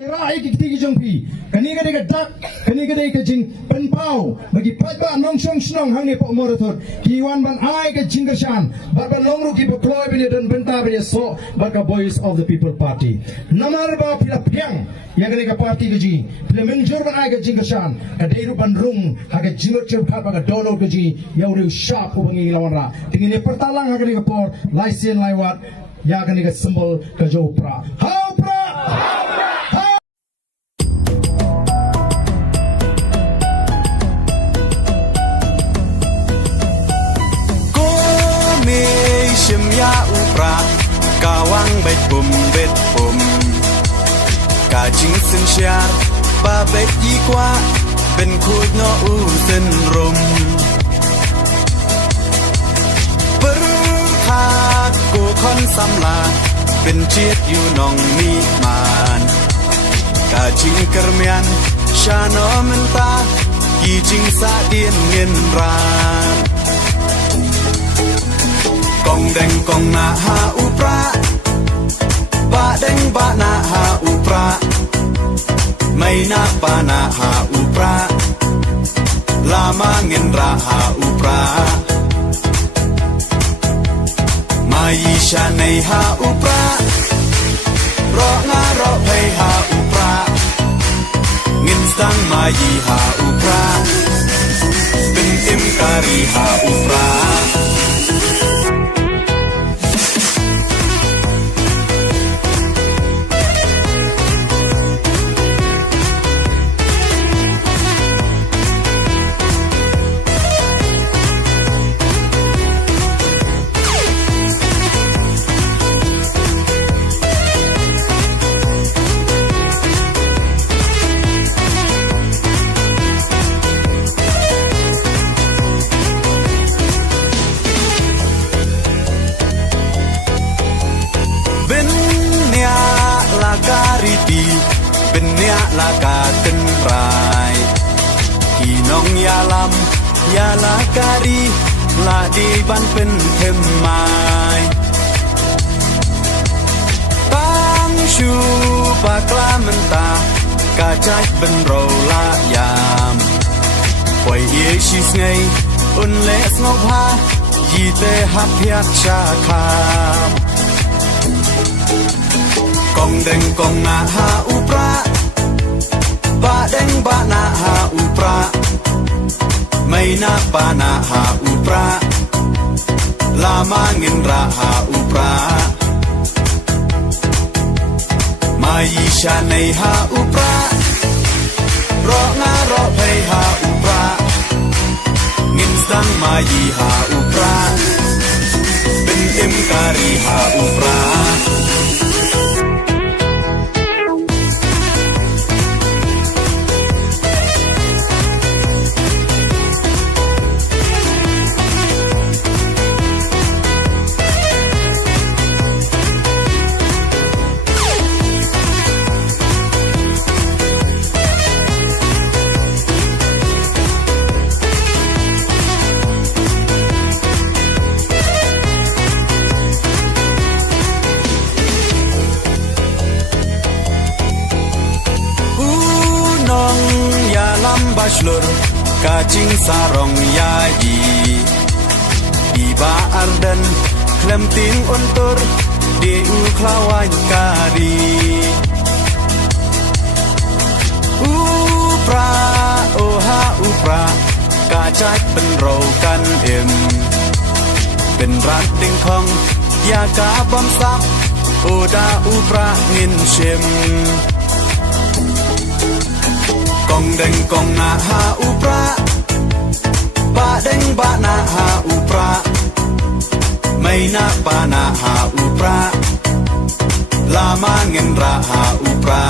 Rai kiti jongpi kani kade ka dak kani kade ka jing penpau bagi pajba nong song snong hang ne po morathot kiwan ban ai ka jingashan barban longru ki deploy bini dan benta bini so barka voice of the people party namar ba pila pyang yang kade ka party ka ji pila menjur ban ai ka jingashan ka deiru ban rung ha ka jingot chep kha ba ka download ka ji yauri sharp ubangi lawanra tingini pertalang ha kade ka por laisen laiwat ya kade ka symbol ka jopra how pra ya upra kawang bet bum kajing sen syar ba bet yi kwa ben khut no u sen rum per khat ko khon sam la ben chiet yu nong mi man kajing kermian shano menta ki jing sa dien ngin ran Kong deng kong na ha upra ba deng ba na ha upra mai na ba na ha upra lama ngin ra ha upra mai sha nei ha upra ro nga ro phei ha upra ngin sang mai ha upra bin im kari ha upra laka tenrai kinong yalam yala kari la di ban pen them mai bang shu bakla menta ka chai ben ro la yam koi ye shi snei un le snop ha yi te hap yak cha kham kong deng kong na ha upra ba deng ba na ha upra mai na ba na ha upra lama ngin ra ha upra mai sha nei ha upra ro nga ro phei ha upra ngin sang mai ha upra bin im kari ha upra Bashlur kacing sarong yayi Iba ardan klemting untur di uklawan kari Upra oha upra kacak penrokan im Benrat dingkong ya ka bamsak oda upra ngin shim Kong deng kong na ha upra ba deng ba na ha upra mai na ba na ha upra lama ngin ra ha upra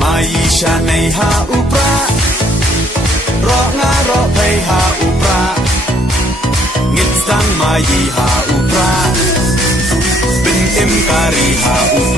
mai sha nei ha upra ro nga ro phei ha upra ngin sang mai ha upra bin im kari ha upra